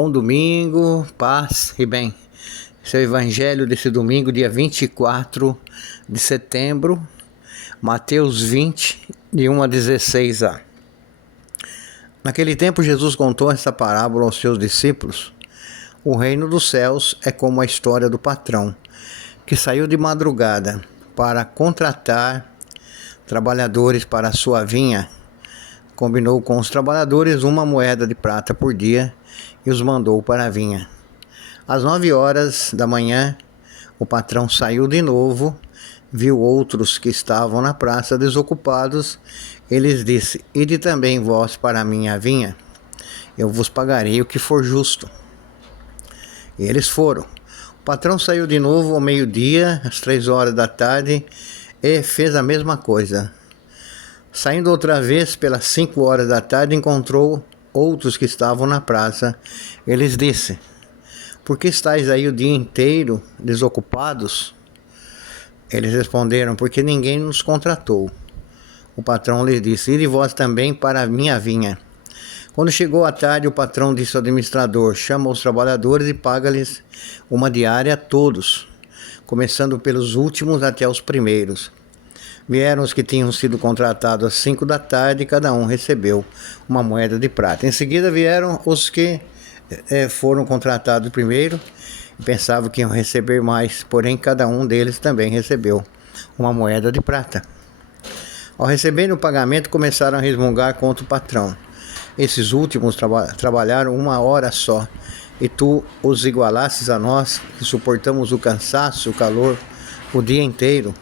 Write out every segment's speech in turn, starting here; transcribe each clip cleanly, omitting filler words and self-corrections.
Bom domingo, paz e bem. Esse é o evangelho desse domingo, dia 24 de setembro, Mateus 20, de 1 a 16a. Naquele tempo, Jesus contou essa parábola aos seus discípulos. O reino dos céus é como a história do patrão, que saiu de madrugada para contratar trabalhadores para a sua vinha. Combinou com os trabalhadores 1 moeda de prata por dia e os mandou para a vinha. Às 9 horas da manhã, o patrão saiu de novo, viu outros que estavam na praça desocupados e lhes disse: Ide também vós para a minha vinha, eu vos pagarei o que for justo. E eles foram. O patrão saiu de novo ao meio-dia, às 3 horas da tarde, e fez a mesma coisa. Saindo outra vez pelas 5 horas da tarde, encontrou outros que estavam na praça. Eles disse: Por que estáis aí o dia inteiro desocupados? Eles responderam: Porque ninguém nos contratou. O patrão lhes disse: Ide vós também para a minha vinha. Quando chegou a tarde, o patrão disse ao administrador: Chama os trabalhadores e paga-lhes uma diária a todos, começando pelos últimos até os primeiros. Vieram os que tinham sido contratados às 5 da tarde, e cada um recebeu 1 moeda de prata. Em seguida vieram os que foram contratados primeiro e pensavam que iam receber mais, porém cada um deles também recebeu 1 moeda de prata. Ao receberem o pagamento, começaram a resmungar contra o patrão. Esses últimos trabalharam 1 hora só, e tu os igualasses a nós, que suportamos o cansaço, o calor, o dia inteiro.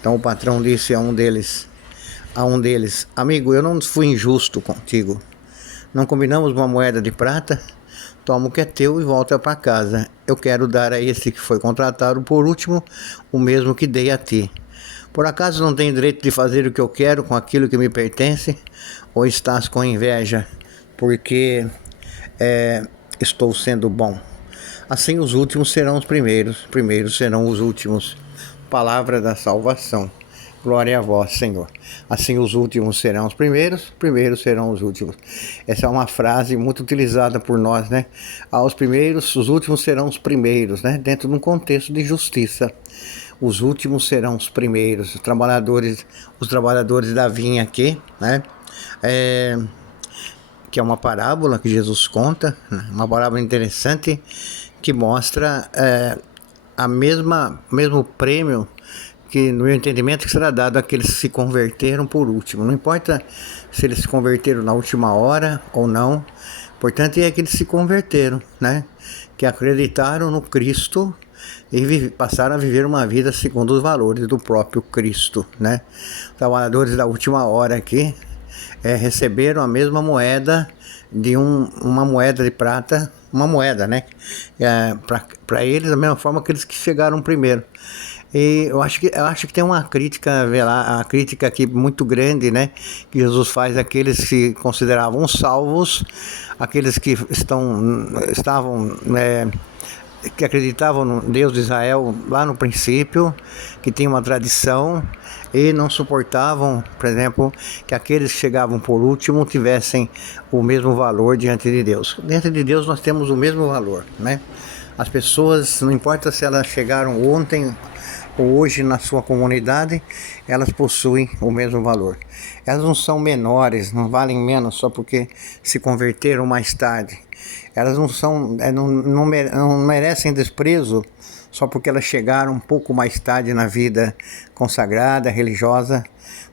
Então o patrão disse a um deles: Amigo, eu não fui injusto contigo. Não combinamos 1 moeda de prata? Toma o que é teu e volta para casa. Eu quero dar a esse que foi contratado por último o mesmo que dei a ti. Por acaso não tenho direito de fazer o que eu quero com aquilo que me pertence? Ou estás com inveja porque estou sendo bom? Assim os últimos serão os primeiros, primeiros serão os últimos. Palavra da salvação. Glória a vós, Senhor. Assim os últimos serão os primeiros, primeiros serão os últimos. Essa é uma frase muito utilizada por nós, né? Aos primeiros, os últimos serão os primeiros, né? Dentro de um contexto de justiça. Os últimos serão os primeiros. Os trabalhadores da vinha aqui, né? Que é uma parábola que Jesus conta, né? Uma parábola interessante que mostra mesmo prêmio que, no meu entendimento, que será dado àqueles que se converteram por último. Não importa se eles se converteram na última hora ou não, o importante é que eles se converteram, né? Que acreditaram no Cristo e passaram a viver uma vida segundo os valores do próprio Cristo, né? Os trabalhadores da última hora aqui receberam a mesma moeda de 1 moeda de prata, 1 moeda, né? Para eles, da mesma forma que eles que chegaram primeiro. E eu acho que tem uma crítica, a crítica aqui muito grande, né? Que Jesus faz àqueles que se consideravam salvos, aqueles que estavam que acreditavam no Deus de Israel lá no princípio, que tinha uma tradição e não suportavam, por exemplo, que aqueles que chegavam por último tivessem o mesmo valor diante de Deus. Diante de Deus nós temos o mesmo valor, né? As pessoas, não importa se elas chegaram ontem ou hoje na sua comunidade, elas possuem o mesmo valor. Elas não são menores, não valem menos só porque se converteram mais tarde. Elas não merecem desprezo só porque elas chegaram um pouco mais tarde na vida consagrada, religiosa.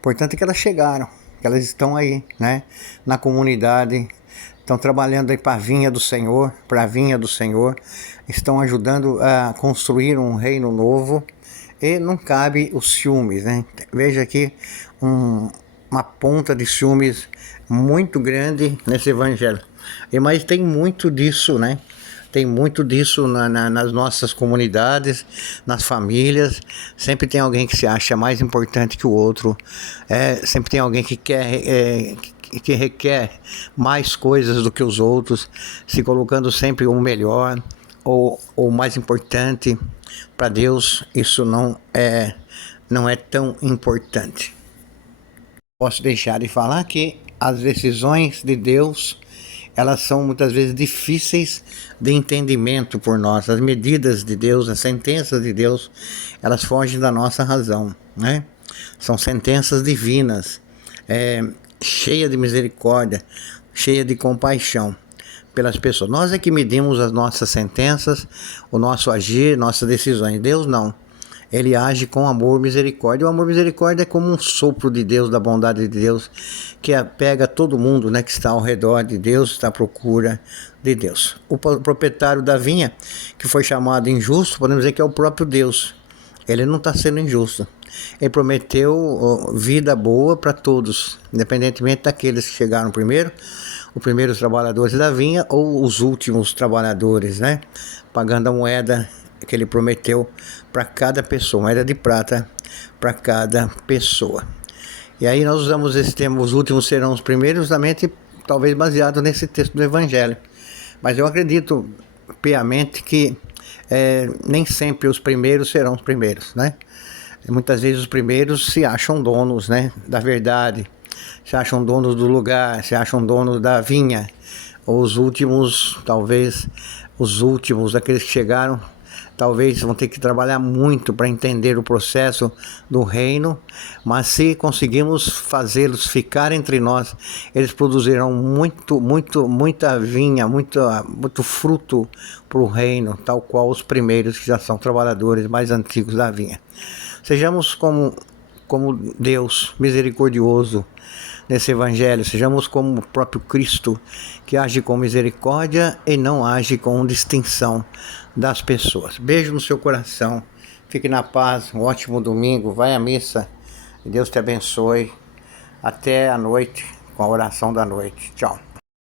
Portanto, que elas chegaram, que elas estão aí, né, na comunidade, estão trabalhando aí para a vinha do Senhor, estão ajudando a construir um reino novo. E não cabe os ciúmes, né? Veja aqui uma ponta de ciúmes muito grande nesse evangelho. Mas tem muito disso, né? Tem muito disso nas nossas comunidades, nas famílias. Sempre tem alguém que se acha mais importante que o outro. Sempre tem alguém que que requer mais coisas do que os outros, se colocando sempre o melhor ou o mais importante. Para Deus isso não é tão importante. Posso deixar de falar que as decisões de Deus elas são muitas vezes difíceis de entendimento por nós. As medidas de Deus, as sentenças de Deus, elas fogem da nossa razão, né? São sentenças divinas, cheia de misericórdia, cheia de compaixão pelas pessoas. Nós é que medimos as nossas sentenças, o nosso agir, nossas decisões. Deus não. Ele age com amor e misericórdia. O amor e misericórdia é como um sopro de Deus, da bondade de Deus, que pega todo mundo, né, que está ao redor de Deus, está à procura de Deus. O proprietário da vinha, que foi chamado injusto, podemos dizer que é o próprio Deus. Ele não está sendo injusto. Ele prometeu vida boa para todos, independentemente daqueles que chegaram primeiro, os primeiros trabalhadores da vinha ou os últimos trabalhadores, né? Pagando a moeda que ele prometeu para cada pessoa, moeda de prata para cada pessoa. E aí nós usamos esse termo, os últimos serão os primeiros, justamente talvez baseado nesse texto do Evangelho. Mas eu acredito piamente que nem sempre os primeiros serão os primeiros, né? Muitas vezes os primeiros se acham donos, né, da verdade, se acham donos do lugar, se acham donos da vinha. Ou os últimos, talvez, os últimos, aqueles que chegaram, talvez vão ter que trabalhar muito para entender o processo do reino, mas se conseguirmos fazê-los ficar entre nós, eles produzirão muita vinha, muito fruto para o reino, tal qual os primeiros que já são trabalhadores mais antigos da vinha. Sejamos como Deus misericordioso nesse evangelho, sejamos como o próprio Cristo, que age com misericórdia e não age com distinção das pessoas. Beijo no seu coração, fique na paz, um ótimo domingo, vai à missa, Deus te abençoe, até a noite, com a oração da noite. Tchau.